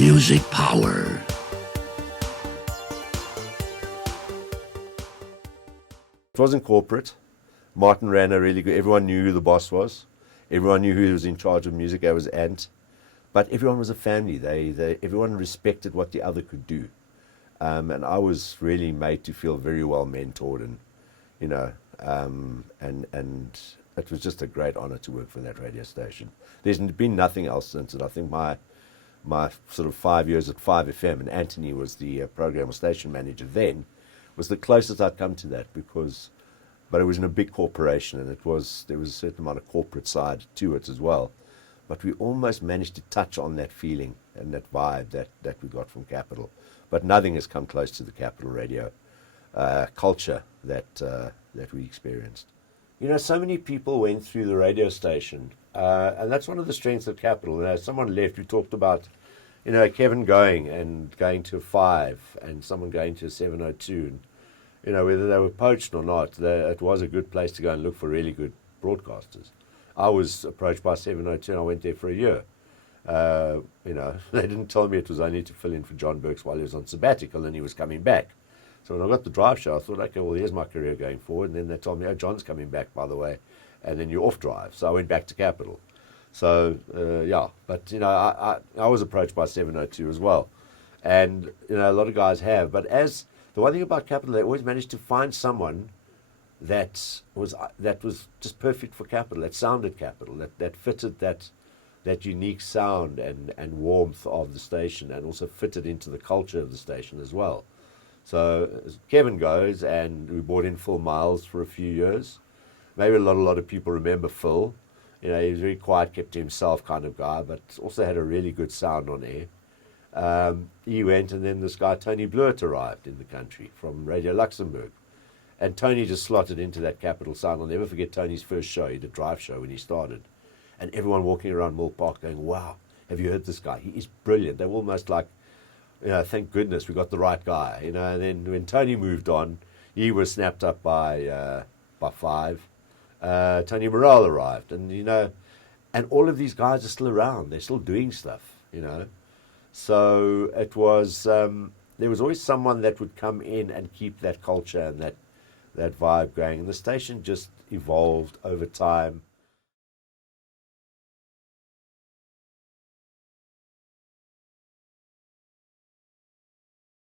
Music Power. It wasn't corporate. Martin ran a really good, everyone knew who the boss was. Everyone knew who was in charge of music. That was Ant. But everyone was a family. Everyone respected what the other could do. And I was really made to feel very well mentored, and and it was just a great honor to work for that radio station. There's been nothing else since it. I think my sort of 5 years at 5FM, and Anthony was the program or station manager then, was the closest I'd come to that, but it was in a big corporation, and there was a certain amount of corporate side to it as well. But we almost managed to touch on that feeling and that vibe that we got from Capital. But nothing has come close to the Capital Radio culture that we experienced. So many people went through the radio station, and that's one of the strengths of Capital. Someone left. We talked about, Kevin going to a 5, and someone going to a 702. And, whether they were poached or not, it was a good place to go and look for really good broadcasters. I was approached by 702, and I went there for a year. They didn't tell me it was only to fill in for John Burks while he was on sabbatical and he was coming back. So when I got the drive show, I thought, okay, well, here's my career going forward. And then they told me, oh, John's coming back, by the way, and then you're off drive. So I went back to Capital. So, but, I was approached by 702 as well. And, a lot of guys have. But the one thing about Capital, they always managed to find someone that was just perfect for Capital, that sounded Capital, that fitted that unique sound and warmth of the station, and also fitted into the culture of the station as well. So as Kevin goes, and we brought in Phil Miles for a few years. Maybe a lot of people remember Phil. He was a very quiet, kept to himself kind of guy, but also had a really good sound on air. He went, and then this guy Tony Blewett arrived in the country from Radio Luxembourg. And Tony just slotted into that Capital sound. I'll never forget Tony's first show. He did a drive show when he started. And everyone walking around Mill Park going, wow, have you heard this guy? He is brilliant. They were almost like, thank goodness we got the right guy. And then when Tony moved on, he was snapped up by 5. Tony Morrell arrived. And, and all of these guys are still around. They're still doing stuff, So it was, there was always someone that would come in and keep that culture and that vibe going. And the station just evolved over time.